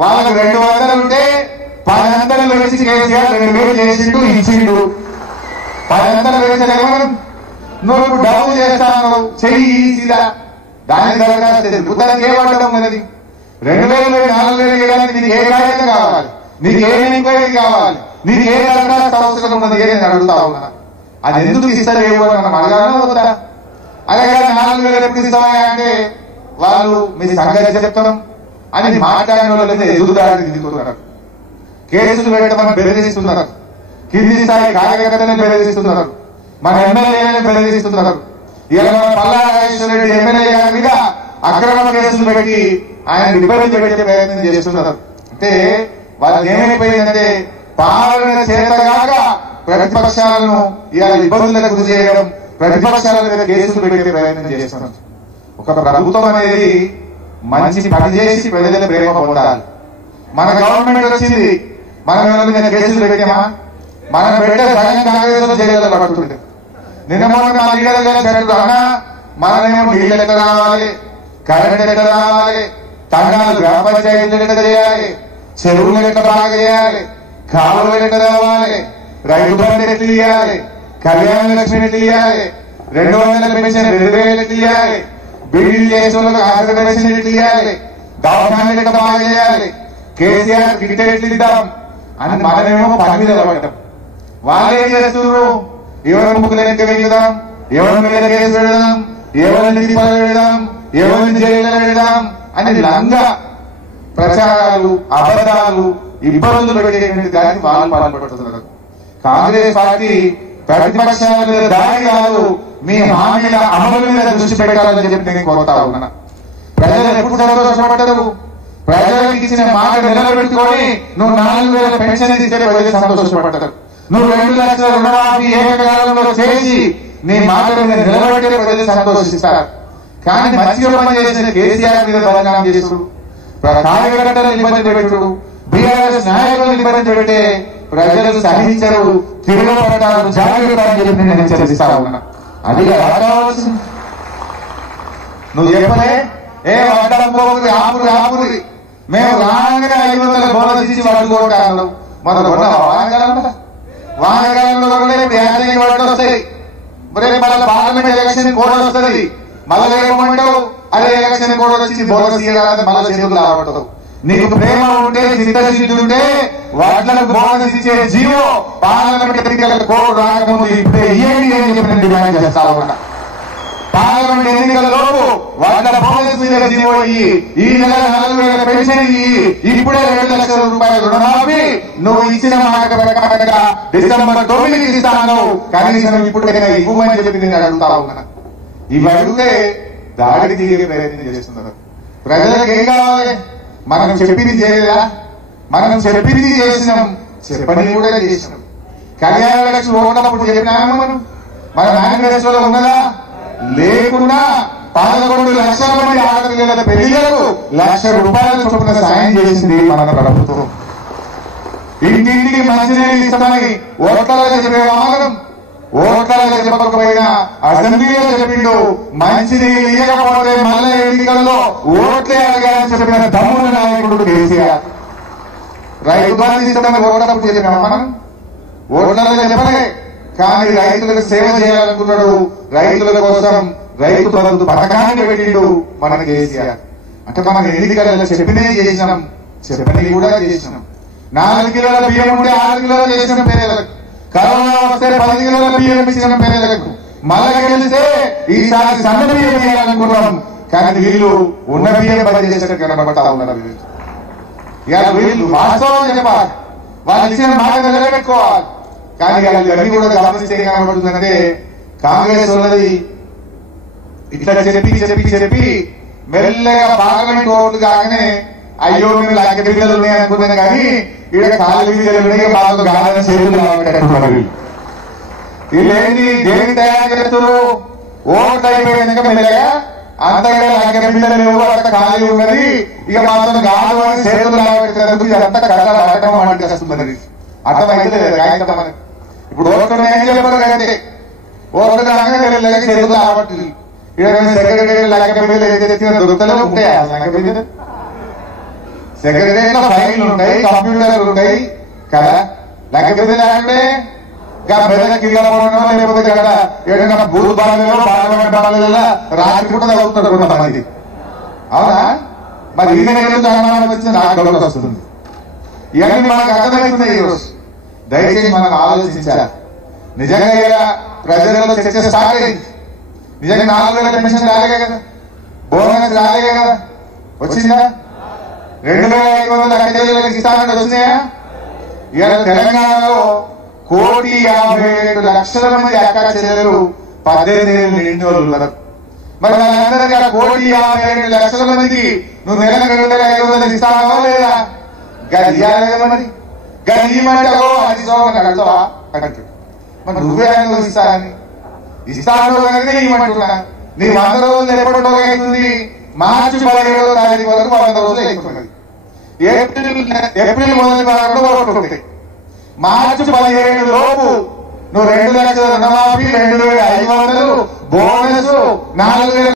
వాళ్ళకు 200 ఉంటే 10 వేసి కేసీఆర్ 2000 చేసిండు ఇచ్చిండు. 10 వేసేమో నువ్వు ఇప్పుడు డబ్బు చేస్తాను చెయ్యి సీదా దానికి దరఖాస్తు ఉత్తరానికి ఏ పడ్డం ఉన్నది. 2000 4000 చేయడానికి నీకు ఏ కాగితం కావాలి, నీకు ఏ ఎంక్వైరీ కావాలి, నీకు ఏ దరఖాస్తు అవసరం ఉన్నది ఏదని అడుగుతా ఉన్నా. అది ఎందుకు ఇస్తలేవు అని మనం అడగాలన్నా వద్దా? అలాగే 4000 ఎప్పుడు ఇస్తావా అంటే వాళ్ళు మీ సంగతి చెప్తాం అని మాట్లాడిన వాళ్ళు ఎదురుదాడికి దిగుతున్నారు. కేసులు పెట్టమని బెదిరిస్తున్నారు, కింది స్థాయి కార్యకర్తలను బెదిరిస్తున్నారు, మన ఎమ్మెల్యేలను బెదిరిస్తున్నారు. ఇలా మన పల్లా రాజేశ్వర రెడ్డి ఎమ్మెల్యే గారి మీద అక్రమ కేసులు పెట్టి ఆయన ఇబ్బంది పెట్టే ప్రయత్నం చేస్తున్నారు. అంటే వాళ్ళకి ఏమైపోయిందంటే పాలన చేతగాక ప్రతిపక్షాలను ఇలా ఇబ్బందులకు గురి చేయడం, ప్రతిపక్షాల మీద కేసులు పెట్టే ప్రయత్నం చేస్తున్నారు. ఒక ప్రభుత్వం అనేది మంచి పని చేసి ప్రజల ప్రేమ పొందాలి. మన గవర్నమెంట్ వచ్చింది, మనం మీద కేసులు పెట్టామా? మనం పెట్టే సగం కాంగ్రెస్ జైల్లో పడుతుండే. నిన్న మొన్న మా లీడర్ గారు అన్నా మనమేమో నీళ్ళు ఎక్కడ రావాలి, కరెంట్ ఎక్కడ రావాలి, తండాలు గ్రామ పంచాయతీలు ఎక్కడ చేయాలి, చెరువులు ఎక్కడ బాగా చేయాలి, కాలువలు ఎక్కడ రావాలి, రైతు బంధు ఎట్లు ఇవ్వాలి, కళ్యాణ లక్ష్మి ఎట్లు ఇవ్వాలి, 200 పెన్షన్ 2000 ఎట్లు ఇవ్వాలి, బిల్లు చేసే వాళ్ళకి ఆంధ్రప్రదేశ్ ఎట్లు ఇవ్వాలి, దవాఖానాలు ఎక్కడ బాగా చేయాలి, కేసీఆర్ కిట్ ఎట్లు ఇద్దాం అని మనమేమో పని మీద పడ్డాం. వాళ్ళు ఏం చేస్తున్నారు? ఎవరి ముగ్గులు వెనక వెళ్దాం, ఎవరి మీద కేసు పెడదాం, ఎవరిని దీపాలు పెడదాం, ఎవరిని జైలు పెడదాం అని లంగా ప్రచారాలు, అబద్ధాలు, ఇబ్బందులు పెట్టేటువంటి దానికి వాళ్ళు పాల్పడుతున్నారు. కాంగ్రెస్ పార్టీ ప్రతిపక్షాల మీద దాడి కాదు, మీ హామీల అమలు మీద దృష్టి పెట్టాలని చెప్పి నేను కోరుతా ఉన్నా. ప్రజలు ఎప్పుడు సంతోషపడ్డారు? ప్రజలకు ఇచ్చిన మాట నిలబెట్టుకొని నువ్వు 4000 పెన్షన్ ఇస్తే ప్రజలు సంతోషపడ్డారు. నువ్వు 2 లక్షల రుణమాఫీ ఏకకాలంలో చేసి నీ మాటలు నిలబెట్టే ప్రజలు సంతోషిస్తారు. కానీ మంచిగా పనిచేసిన కేసీఆర్ మీద బలగానం చేసుడు, కార్యకర్తలను ఇబ్బంది పెట్టుడు, బీఆర్ఎస్ నాయకులను ఇబ్బంది పెట్టే ప్రజలు సహించరు, తిరగబడతారు, జాగ్రత్త అని చెప్పి నేను హెచ్చరిస్తా ఉన్నా. అది రావాల్సింది. నువ్వు చెప్పలే ఏ వడ్డం పోతుంది ఆపురి మేము రాగానే 500 బోనస్ ఇచ్చి పట్టుకుంటాను. మన వానకాలంలో వడ్డు వస్తాయి, రేపు మళ్ళీ పార్లమెంట్ ఎలక్షన్ కూడా వస్తుంది, మళ్ళీ ఏమంటావు అదే ఎలక్షన్ కూడా వచ్చి బోనస్ ఇవ్వాలని మళ్ళీ చేతులు రావటం. నీకు ప్రేమ ఉంటే చిత్తశుద్ధి ఉంటే వాట్లకు బోనస్ ఇచ్చే జీవో పార్లమెంట్ ఎన్నికల కోడ్ రాకముందు ఇప్పుడే ఇవ్వండి అని చెప్పి నేను డిమాండ్ చేస్తా ఉన్నా. పార్లమెంట్ ఎన్నికల లోపు వాట్ల బోనస్ మీద జీవో ఇయ్యి, ఈ నెల 4000 పెన్షన్ ఇయ్యి, ఇప్పుడే 2 లక్షల రూపాయల రుణమాఫీ నువ్వు ఇచ్చిన మాట ప్రకారంగా డిసెంబర్ 9కి ఇస్తాను, కనీసం ఇప్పుడైనా ఇవ్వమని చెప్పి నేను అడుగుతా ఉన్నా. ఇవి అడిగితే దాడికి దిగే ప్రయత్నం చేస్తున్నారు. ప్రజలకు ఏం కావాలి? మనం చెప్పింది చేయలేదా? మనం చెప్పింది చేసినాం, చెప్పని కూడా చేసినాం. కళ్యాణ లక్ష్మి ఓటప్పుడు చెప్పినాము. మన మేనిఫెస్టోలో ఉన్నదా? లేకుండా 11 లక్షల మంది ఆడపిల్లల పెళ్లిలకు ₹1,00,000 చొప్పున సాయం చేసింది మన ప్రభుత్వం. ఇంటింటికి మంచినీళ్ళు ఇస్తామని ఓట్లలో చెప్పే వాహనం, ఓట్లలో చెప్పకపోయినా అసెంబ్లీలో చెప్పిండు. మంచినీళ్ళు ఇవ్వకపోతే మళ్ళీ ఎన్నికల్లో ఓట్లే అడగాలని చెప్పిన దమ్ముల నాయకుడు కేసీఆర్. రైతు బంధు ఇస్తామని ఓటప్పుడు చెప్పినా మనం ఓట్లలో చెప్పలే, కానీ రైతులకు సేవ చేయాలనుకున్నాడు. రైతుల కోసం రైతు బంధు పథకాన్ని పెట్టిండు మన కేసీఆర్. అంటే మనం ఎన్నికలలో చెప్పినే చేసినాం, చెప్పని కూడా చేసినాం. 4 కిలోల బియ్యం ఉంటే 6 కిలోలు చేసిన పేదలకు, కరోనా వస్తే 10 కిలోల బియ్యం ఇచ్చిన పేదలకు, మళ్ళీ గెలిస్తే ఈసారి సన్న బియ్యం వేయాలనుకున్నాం. కానీ వీళ్ళు ఉన్న బియ్యం బదిలీ చేసినట్టు కనబడతా ఉన్నారు. వీళ్ళు వాస్తవం చెప్పాలి, వాళ్ళు ఇచ్చిన మాట నిలబెట్టుకోవాలి. కానీ అన్ని కూడా గమనిస్తే కనబడుతుందంటే కాంగ్రెస్ ఉన్నది ఇట్లా చెప్పి మెల్లగా పార్లమెంట్ ఓట్లు కాగానే అయ్యో మేము లగ్గ బిడ్డలు ఉన్నాయి అనుకున్నాను, కానీ ఇక్కడ కాలు బిడ్డలు ఉన్నాయి బాగా గాలని చేతులు పెట్టారు. వీళ్ళేంటి దేని తయారు చేస్తారు? ఓట్లు అయిపోయినాక మెల్లగా అంతగా లగ్గ బిడ్డలు లేవు, అంత ఖాళీ ఉన్నది, ఇక మాత్రం గాలు అని చేతులు పెడతారు. ఇదంతా కథ ఆడటం అంటే వస్తుంది. అర్థమైతే లేదు కాగితం. ఇప్పుడు ఓట్లు ఏం చెప్పారు కంటే ఓట్లు కాగానే చేతులు ఆడబట్టి సెక్రటరీ లగ్గ బిడ్డలు దొరుకుతలే ఉంటాయా? లగ్గ బిడ్డలు సెక్రటరియట్ లో ఫైళ్లు ఉంటాయి, కంప్యూటర్లు ఉంటాయి కదా. లేకపోతే మెదక్ కింద పోవడం, లేకపోతే కదా ఏదైనా బూత్ బాలలో పార్లమెంట్ బాలలో రాత్రి కూడా చదువుతారు కొంతమంది. అవునా? మరి ఇది ఎందుకు అనుమానం వచ్చింది? నాకు డౌట్ వస్తుంది. ఇవన్నీ మనకు అర్థమవుతున్నాయి. ఈరోజు దయచేసి మనం ఆలోచించాలి. నిజంగా ఇలా ప్రజలలో చర్చ స్టార్ట్ అయింది. నిజంగా 4,000 పెన్షన్ రాలే కదా, బోనస్ రాలే కదా, వచ్చిందా? 2,500 ఇస్తానని వచ్చినాయా? ఇవాళ తెలంగాణలో 1,52,00,000 మంది అక్క చెల్లెలు 18 ఏళ్ళు నిండి వాళ్ళు ఉన్నారు. మరి వాళ్ళందరికీ 1,52,00,000 మందికి నువ్వు నెలకు 2,500 ఇస్తావా లేదా? గది ఇవ్వాలి కదా. మరి గది ఇవ్వమంటావో అది కడతావా? కట్టు. మరి నువ్వే నువ్వు ఇస్తానని ఇస్తాను కనుక ఇవ్వమంటున్నా. నీ 100 రోజులు ఎప్పటి అవుతుంది? మార్చి 17వ తారీఖు వరకు 100 రోజులు ఎక్కుతున్నది. ఏప్రిల్ మొదటి వారంలో ఒకటి. మార్చి 17 లోపు నువ్వు 2 లక్షల రుణమాఫీ, 2,500 బోనస్, 4,000